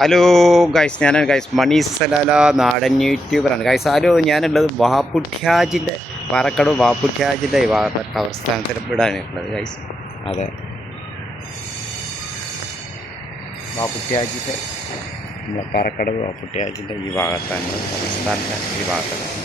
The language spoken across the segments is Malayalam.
ഹലോ ഗൈസ്, ഞാനാണ് ഗൈസ് മണീസലാല നാടൻ യൂട്യൂബറാണ് ഗൈസ്. ഹലോ, ഞാനുള്ളത് വാപ്പുട്ട്യാജിൻ്റെ പാറക്കടവ് വാപ്പുട്ട്യാജിൻ്റെ ഈ കവർസ്ഥാനത്തിൽ ഇവിടാണ് ഉള്ളത് ഗൈസ്. അതെ, വാപ്പുട്ട്യാജിൻ്റെ പാറക്കടവ് വാപ്പുട്ട്യാജിൻ്റെ ഈ ഭാഗത്താണ്, കവർസ്ഥാനത്തെ ഈ ഭാഗത്താണ്.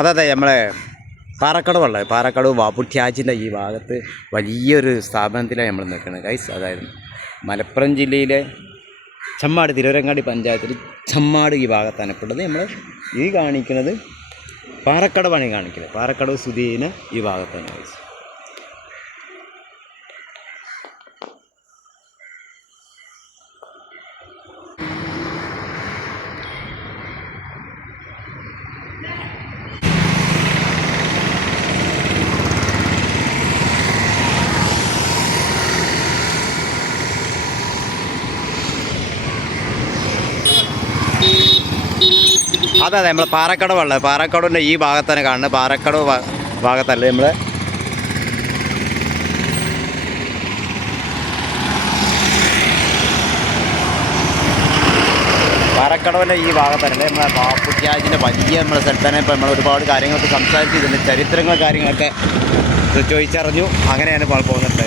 അതെ, നമ്മളെ പാറക്കടവുള്ളത്, പാറക്കടവ് വാപ്പുട്ട്യാജിൻ്റെ ഈ ഭാഗത്ത് വലിയൊരു സ്ഥാപനത്തിലാണ് നമ്മൾ നിൽക്കുന്നത് ഗൈസ്. അതായത് മലപ്പുറം ജില്ലയിലെ ചമ്മാട്, തിരൂരങ്ങാടി പഞ്ചായത്തിൽ ചമ്മാട് ഈ ഭാഗത്താണ് ഇപ്പോൾ ഉള്ളത്. നമ്മൾ ഈ കാണിക്കുന്നത് പാറക്കടവാണ് ഈ കാണിക്കുന്നത്. പാറക്കടവ് സ്ഥിതി ചെയ്യുന്ന ഈ ഭാഗത്താണ് ഗൈസ്. അതെ, നമ്മൾ പാറക്കടവുള്ളത്, പാറക്കടവിൻ്റെ ഈ ഭാഗത്താണ് കാണുന്നത്. പാറക്കടവ് ഭാഗത്തല്ലേ നമ്മൾ പാറക്കടവിൻ്റെ ഈ ഭാഗത്തല്ലേ നമ്മളെ വാപ്പുട്ട്യാജിൻ്റെ വലിയ നമ്മളെ സ്ഥലത്താണ്. ഇപ്പോൾ നമ്മൾ ഒരുപാട് കാര്യങ്ങളൊക്കെ സംസാരിച്ച് ഇതിൻ്റെ ചരിത്രങ്ങളും കാര്യങ്ങളൊക്കെ ചോദിച്ചറിഞ്ഞു. അങ്ങനെയാണ് ഇപ്പോൾ പോകുന്നുണ്ട്.